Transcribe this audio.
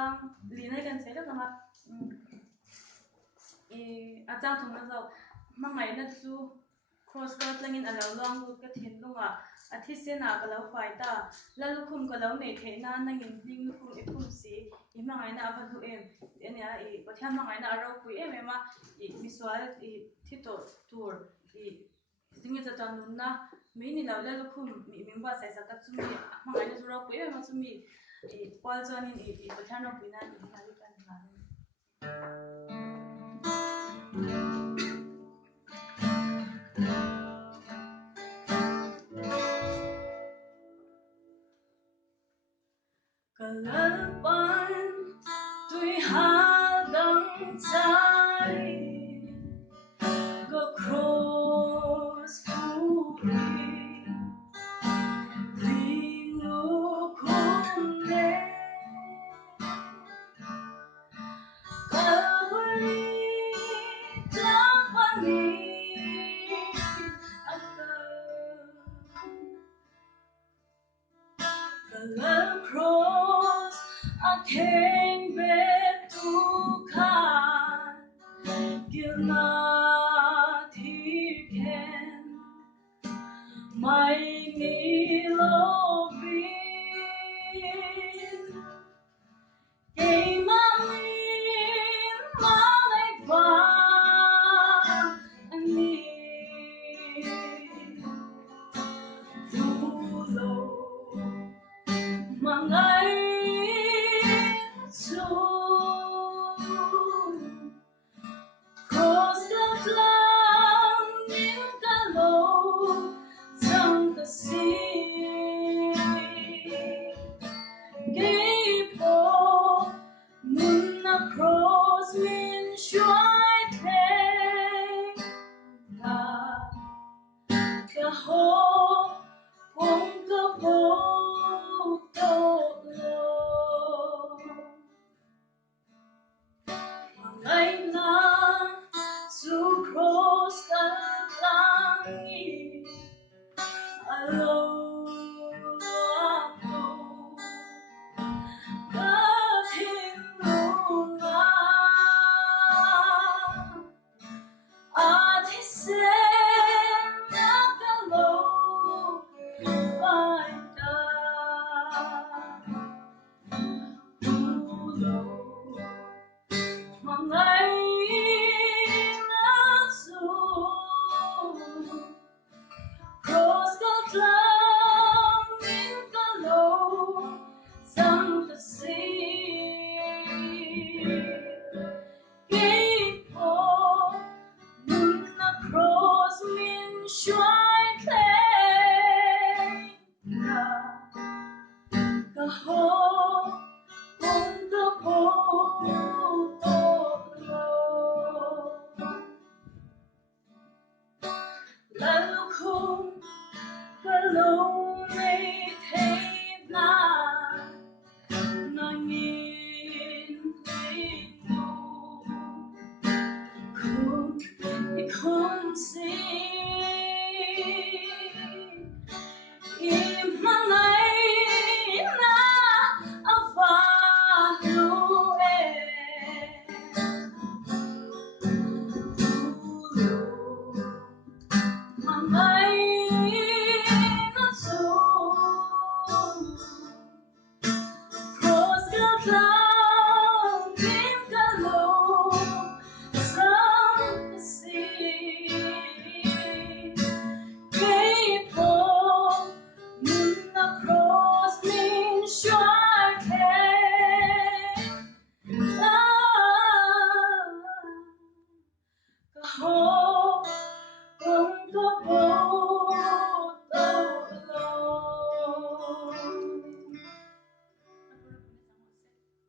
chang linai kan sei ka ma achang thung na zo mangai na chu cross cut langin alo long lut ka thin lunga athi se na ka lo fai ta lalu khum ka lo nei the na nangin ding nu khum iphum si I mangai na avalu em ene a I pathya mangai na aro pui em ema I miswal I thito tur I singi cha tan nun na mi ni lo lalu khum mi mingba sai sa ka chumi mangai na zuro pui ema chumi I kwal chanin I pathya no pui na ni na ri kan na Kalpan tui hadang chai go cross fui ling lu kum ne kalpani kalpani The cross I came back to God Gilnat he can my nilovin Came in my far and Mangai su cross the land in the low some the sea gave for moon across min shuai thang the whole phong the to lo Mangai na su cross kalangi alo lo the thin lunga Ati sen nakalo paita Ulo mangai nasu Cross the cloud in the low Sang the sea Gave for Moon across min shuai thang Ka ho kong ka po to lo Lalu khung ka lo nei thei na Nangin ding nu Khum si Imangai na ava lu Mangai na su Cross the cloud in the low Some sea Gave for moon across min shuai thang Ka ho kong ka po